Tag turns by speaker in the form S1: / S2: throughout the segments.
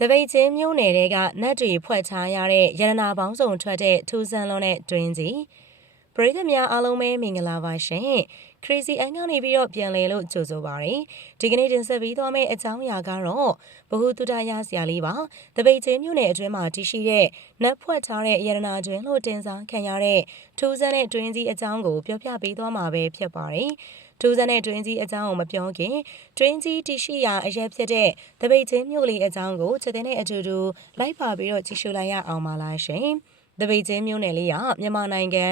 S1: တပိတ်ချင်းမျိုးနယ်တွေကနတ်တွေဖွဲ့ချရတဲ့ရတနာပေါင်းစုံထွက်တဲ့ထူးဆန်းလွန်းတဲ့တွင်းကြီး ပရိသတ်များအားလုံးပဲမင်္ဂလာပါရှင်ခရီစီအန်ကနေပြီးတော့ပြန်လဲလို့ကြိုဆိုပါရယ်ဒီကနေ့တင်ဆက်ပြီးသွားမယ့်အကြောင်းအရာကတော့ဘ ഹു တုဒရဆရာလေးပါတပိတ်ချင်းမျိုးနယ်အတွင်းမှာတည်ရှိတဲ့နတ်ဖွဲ့ထားတဲ့ရတနာတွင်လို့တင်စားခံရတဲ့ထူးဆန်းတဲ့တွင်းကြီးအကြောင်းကိုပြောပြပေးသွားမှာပဲဖြစ်ပါတယ်ထူးဆန်းတဲ့တွင်းကြီးအကြောင်းကိုမပြောခင်တွင်းကြီးတရှိရာအရက်ဖြစ်တဲ့တပိတ်ချင်းမြို့လေးအကြောင်းကိုချက်တဲ့နဲ့အတူတူလိုက်ပါပြီးတော့ကြည့်ရှုလိုက်ရအောင်ပါလားရှင်။ တပိတ်ချင်းမြို့နယ်လေးကမြန်မာနိုင်ငံ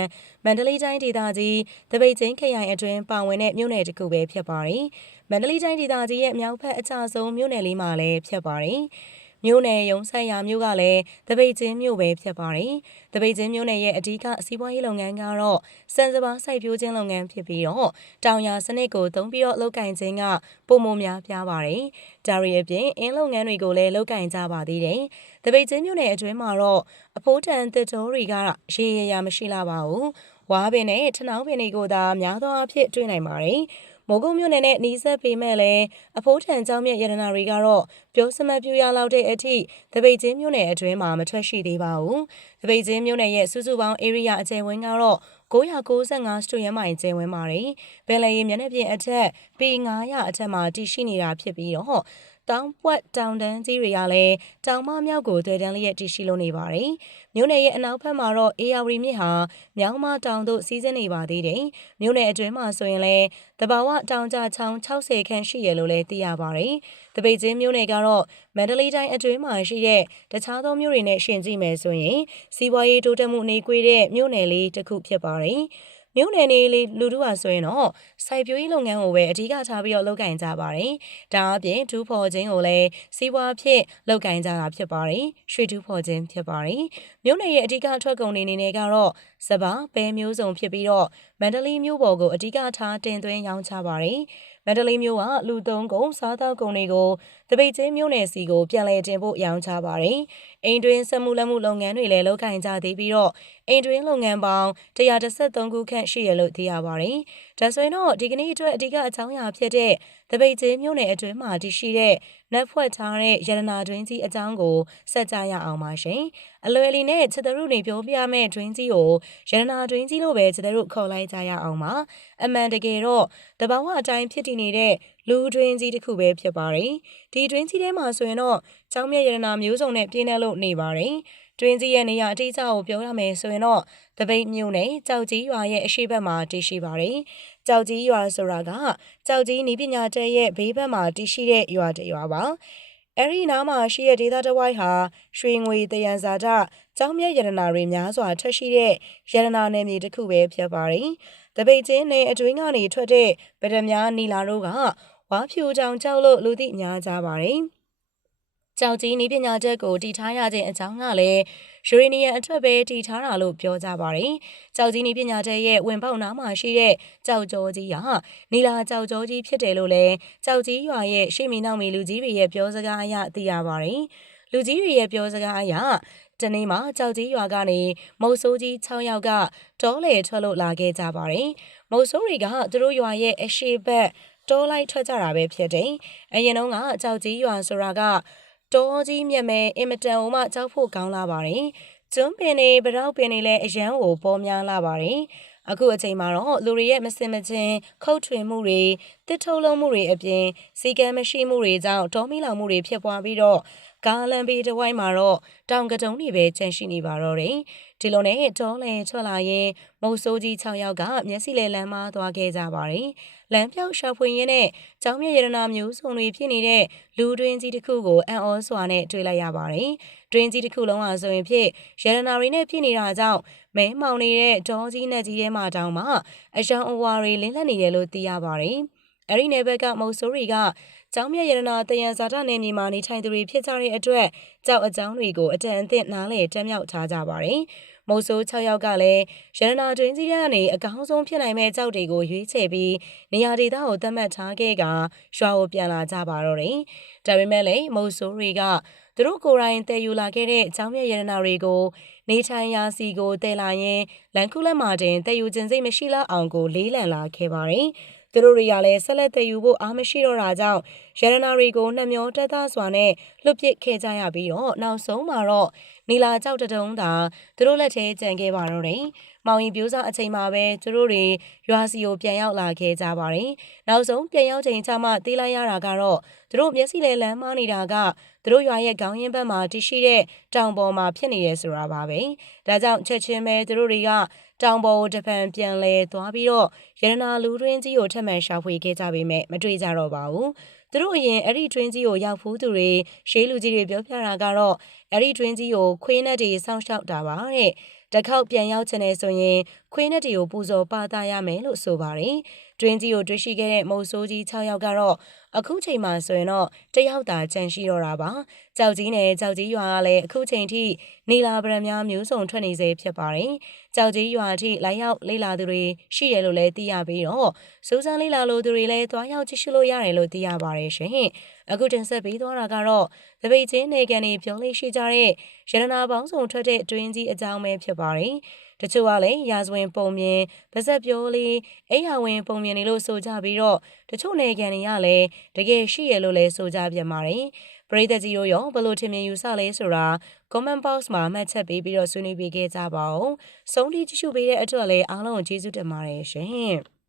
S1: မန္တလေးတိုင်းဒေသကြီးတပိတ်ချင်းခရိုင်အတွင်းပါဝင်တဲ့မြို့နယ်တစ်ခုပဲဖြစ်ပါတယ်။မန္တလေးတိုင်းဒေသကြီးရဲ့မြောက်ဘက်အကျဆုံးမြို့နယ်လေးမှာလည်းဖြစ်ပါတယ်။ မြို့နယ်ရုံးဆိုင်ရာမြို့ကလည်းတပိတ်ချင်းမြို့ပဲဖြစ်ပါတယ်။တပိတ်ချင်းမြို့နယ်ရဲ့အဓိကစီးပွားရေးလုပ်ငန်းကတော့စံစပါးစိုက်ပျိုးခြင်းလုပ်ငန်းဖြစ်ပြီးတော့တောင်ယာစနစ်ကိုသုံးပြီးတော့လုပ်ကင်ခြင်းကပုံမများပြားပါတယ်။ဒါရီအပြင်အင်းလုပ်ငန်းတွေကိုလည်းလုပ်ကင်ကြပါသေးတယ်။တပိတ်ချင်းမြို့နယ်အတွင်းမှာတော့အဖိုးတန်တစ်တော်တွေကရေရရမရှိလာပါဘူး။ဝါပင်နဲ့ထနောင်းပင်တွေကိုသာများသောအားဖြင့်တွေ့နိုင်ပါတယ်။ မိုးကုတ်မြို့နယ်နဲ့နီးစပ်ပေမဲ့လည်းအဖိုးထန်ကျောင်းမြတ်ရတနာတွေကတော့ပြောစမတ်ပြူရလောက်တဲ့အထိတပိတ်ချင်းမြို့နယ်အတွင်းမှာမထွက်ရှိသေးပါဘူး။တပိတ်ချင်းမြို့နယ်ရဲ့စုစုပေါင်း area အကျယ်ဝန်းကတော့995စတူရန်မိုင်ကျယ်ဝန်းပါတယ်။ပင်လယ်ရေမျက်နှာပြင်အထက်ပေ900 အထက်မှာတည်ရှိနေတာဖြစ်ပြီးတော့ တောင်ပွက်တောင်တန်းကြီးတွေကလည်းတောင်မမြောက်ကိုသွေတန်းလျက်တည်ရှိလို့နေပါတယ်။မြို့နယ်ရဲ့အနောက်ဘက်မှာတော့အေယာဝတီမြစ်ဟာမြောင်းမတောင်သို့စီးဆင်းနေပါသေးတယ်။မြို့နယ်အတွင်းမှာဆိုရင်လည်းတဘာဝတောင်ကြချောင်း60ခန့်ရှိရလို့လည်းသိရပါတယ်။တပိတ်ချင်းမြို့နယ်ကတော့မန္တလေးတိုင်းအတွင်းမှာရှိတဲ့တခြားသောမြို့တွေနဲ့ရှင်ကြည့်မယ်ဆိုရင်စီးပွားရေးတိုးတက်မှုနေကွေးတဲ့မြို့နယ်လေးတစ်ခုဖြစ်ပါတယ်။ မြို့နယ်နေလေးလူတို့ဟာဆိုရင်တော့စိုက်ပျိုးရေးလုပ်ငန်းကိုပဲအဓိကထားပြီးတော့လုပ်ကင်ကြပါတယ်။ဒါအပြင်ဒူးဖော်ခြင်းကိုလည်းစီးပွားဖြစ်လုပ်ကင်ကြတာဖြစ်ပါတယ်။ရွှေဒူးဖော်ခြင်းဖြစ်ပါတယ်။မြို့နယ်ရဲ့အဓိကထွက်ကုန်တွေအနေနဲ့ကတော့စပါပဲမျိုးစုံဖြစ်ပြီးတော့မန္တလေးမြို့ပေါ်ကိုအဓိကထားတင်သွင်းရောင်းချပါတယ်။ မန္တလေးမြို့ကလူသုံးကုန်စားသောက်ကုန်တွေကိုတပိတ်ချင်းမြို့နယ်စီကိုပြန်လည်တင်ဖို့ရောင်းချပါတယ်။အိမ်တွင်းစက်မှုလက်မှုလုပ်ငန်းတွေလည်းလုပ်ကိုင်ကြသေးပြီးတော့အိမ်တွင်းလုပ်ငန်းပေါင်း133ခုခန့်ရှိရလို့သိရပါတယ်။ဒါဆိုရင်တော့ဒီကနေ့အတွက်အဓိကအကြောင်းအရာဖြစ်တဲ့တပိတ်ချင်းမြို့နယ်အတွင်းမှာတည်ရှိတဲ့နက်ဖွဲ့ထားတဲ့ရတနာတွင်းကြီးအကြောင်းကိုဆက်ကြရအောင်ပါရှင်။အလွယ်လီနဲ့ချက်တရုနေပြောပြမဲ့တွင်းကြီးကိုရတနာတွင်းကြီးလို့ပဲချက်တရုခေါ်လိုက်ကြရအောင်ပါ။အမှန်တကယ်တော့တဘာဝအတိုင်းဖြစ်တည်နေတဲ့လူတွင်းကြီးတစ်ခုပဲဖြစ်ပါတယ်။ဒီတွင်းကြီးထဲမှာဆိုရင်တော့ကျောင်းမြရတနာမျိုးစုံနဲ့ပြည့်နေလို့နေပါတယ်။ တွင်းကြီးရဲ့နေရာအတိအကျကိုပြောရမယ်ဆိုရင်တော့တပိတ်မြို့နယ်ကြောက်ကြီးရွာရဲ့အရှိတ်ဘက်မှာတည်ရှိပါတယ်။ကြောက်ကြီးရွာဆိုတာကကြောက်ကြီးနီးပညာတဲရဲ့ဘေးဘက်မှာတည်ရှိတဲ့ရွာတစ်ရွာပါ။အဲဒီနားမှာရှိတဲ့ဒေသတစ်ဝိုက်ဟာရွှေငွေတယံဇာတကျောင်းမြတ်ရတနာတွေများစွာထွက်ရှိတဲ့ရတနာနယ်မြေတစ်ခုပဲဖြစ်ပါတယ်။တပိတ်ချင်းနယ်အတွင်းကနေထွက်တဲ့ဗဒများနီလာတို့ကဝါဖြူတောင်ကြောက်လို့လူသိများကြပါတယ်။ ကြောက်ကြီးနီးပညာချက်ကိုတည်ထားရခြင်းအကြောင်းကလည်းယူရေနီယံအတွက်ပဲတည်ထားတာလို့ပြောကြပါတယ်။ကြောက်ကြီးနီးပညာချက်ရဲ့ဝင်ပေါက်နားမှာရှိတဲ့ကြောက်ကြောကြီးဟာနီလာကြောက်ကြောကြီးဖြစ်တယ်လို့လည်းကြောက်ကြီးရွာရဲ့ရှေ့မီနောက်မီလူကြီးတွေရဲ့ပြောစကားအရသိရပါတယ်။လူကြီးတွေရဲ့ပြောစကားအရတနေ့မှာကြောက်ကြီးရွာကနေမုတ်ဆိုးကြီး6ယောက်ကတောလေထွက်လို့လာခဲ့ကြပါတယ်။မုတ်ဆိုးတွေကသူတို့ရွာရဲ့အရှိဘက်တောလိုက်ထွက်ကြတာပဲဖြစ်တယ်။အရင်တုန်းကကြောက်ကြီးရွာဆိုတာက တောကြီးမြက်မဲအင်မတန်ဟိုမှကြောက်ဖို့ကောင်းလာပါတယ်။ကျွန်းပင်တွေဗရောက်ပင်တွေလည်းအရန်ကိုပေါ်များလာပါတယ်။အခုအချိန်မှာတော့လူတွေရဲ့မစင်မချင်းခုတ်ထွင်မှုတွေတစ်ထုတ်လုံးမှုတွေအပြင်စီကံမရှိမှုတွေကြောင့်တောမီလောင်မှုတွေဖြစ်ပွားပြီးတော့ ကားလန်ပေတဝိုင်းမှာတော့တောင်ကတုံးတွေပဲကျန်ရှိနေပါတော့တယ်။ဒီလိုနဲ့တောလဲထွက်လာရင်မုတ်ဆိုးကြီး6ယောက်ကမျက်စိလဲလမ်းမသွားခဲ့ကြပါတယ်။လမ်းပြောက်ရှာဖွေရင်းနဲ့ကျောင်းမြရတနာမျိုးစုံတွေဖြစ်နေတဲ့လူတွင်းကြီးတစ်ခုကိုအံ့ဩစွာနဲ့တွေ့လိုက်ရပါတယ်။တွင်းကြီးတစ်ခုလုံးဟာဆိုရင်ဖြစ်ရတနာတွေနဲ့ဖြစ်နေတာကြောင့်မဲမောင်နေတဲ့ဒေါကြီးနဲ့ကြီးထဲမှာတောင်မှအယောင်အဝါတွေလင်းလက်နေတယ်လို့သိရပါတယ်။ အဲ့ဒီနယ်ဘက်ကမုတ်ဆိုးတွေကကျောင်းမြရတနာတယံဇာတနယ်မြေမှာနေထိုင်သူတွေဖြစ်ကြတဲ့အတွက်ကြောက်အကြောင်းတွေကိုအတန်အသင့်နားလည်တမ်းမြောက်ထားကြပါတယ်။မုတ်ဆိုး6ယောက်ကလည်းရတနာတွင်ကြီးကနေအကောင်းဆုံးဖြစ်နိုင်မဲ့ကြောက်တွေကိုရွေးချယ်ပြီးနေရာဒေသကိုသတ်မှတ်ထားခဲ့ကရွာကိုပြန်လာကြပါတော့တယ်။ဒါပေမဲ့လည်းမုတ်ဆိုးတွေကသူတို့ကိုယ်တိုင်တည်ယူလာခဲ့တဲ့ကျောင်းမြရတနာတွေကို နေထိုင်ရာစီကိုတည်လာရင်လန်ခုလက်မှာတင်တည်ယူခြင်းစိတ်မရှိလောက်အောင်ကိုလေးလံလာခဲ့ပါတယ်။ သူတို့တွေကလည်းဆက်လက်တည်ယူဖို့အားမရှိတော့တာကြောင့်ရတနာတွေကိုနှမျောတက်သားစွာနဲ့လွတ်ပစ်ခဲ့ကြရပြီးတော့နောက်ဆုံးမှာတော့နီလာကြောက်တတုံးသာသူတို့လက်ထဲကျန်ခဲ့ပါတော့တယ်။မောင်ရင်ပြိုးစားအချိန်မှာပဲသူတို့တွေရွာစီကိုပြန်ရောက်လာခဲ့ကြပါတယ်။နောက်ဆုံးပြန်ရောက်ချိန်ချမှသိလိုက်ရတာကတော့သူတို့မျက်စိလဲလမ်းမနေတာကသူတို့ရွာရဲ့ခေါင်းရင်းဘက်မှာတရှိတဲ့တောင်ပေါ်မှာဖြစ်နေရဲဆိုတာပါပဲ။ဒါကြောင့်ချက်ချင်းပဲသူတို့တွေကတောင်ပေါ်ကိုတပံပြန်လဲသွားပြီးတော့ရတနာလူတွင်းကြီးကိုထပ်မံရှာဖွေခဲ့ကြပေမဲ့မတွေ့ကြတော့ပါဘူး။ သူတို့အရင်အဲ့ဒီတွင်းကြီးကိုရောက်ဖူးသူတွေရှေးလူကြီးတွေပြောပြတာကတော့အဲ့ဒီတွင်းကြီးကိုခွေးနဲ့တွေစောင့်ရှောက်တာပါတဲ့။တစ်ခေါက်ပြန်ရောက်ချင်တယ်ဆိုရင်ခွေးနဲ့တွေကိုပူဇော်ပါသားရမယ်လို့ဆိုပါတယ်။တွင်းကြီးကိုတွေ့ရှိခဲ့တဲ့မုတ်ဆိုးကြီး6ယောက်ကတော့ အခုချိန်မှာဆိုရင်တော့တယောက်သာကြန့်ရှိတော့တာပါ။ကြောက်ကြီးနဲ့ကြောက်ကြီးရွာကလည်းအခုချိန်ထိနေလာပရံများမျိုးစုံထွက်နေစေဖြစ်ပါတယ်။ကြောက်ကြီးရွာထိလိုက်ရောက်လေ့လာသူတွေရှိတယ်လို့လည်းသိရပြီးတော့စူးစမ်းလေ့လာလို့သူတွေလည်းသွားရောက်ကြည့်ရှုလို့ရတယ်လို့သိရပါတယ်ရှင်။အခုတင်ဆက်ပေးသွားတာကတော့တပိတ်ချင်းနေကန်နေပြောလေးရှိကြတဲ့ရတနာပေါင်းစုံထွက်တဲ့တွင်းကြီးအကြောင်းပဲဖြစ်ပါတယ်။ တချို့ကလည်းရာဇဝင်ပုံမြင်ဗဇက်ပြောလေးအိယာဝင်ပုံမြင်နေလို့ဆိုကြပြီးတော့တချို့နေကန်တွေကလည်းတကယ်ရှိရလို့လည်းဆိုကြပြန်ပါတယ်။ပရိသတ်ကြီးတို့ရောဘလို့ထင်မြင်ယူဆလဲဆိုတာ comment box မှာမှတ်ချက်ပေးပြီးတော့ဆွေးနွေးပေးခဲ့ကြပါဦး။ဆုံးဖြတ်ကြည့်ရှုပေးတဲ့အတွက်လည်းအားလုံးကိုကျေးဇူးတင်ပါတယ်ရှင်။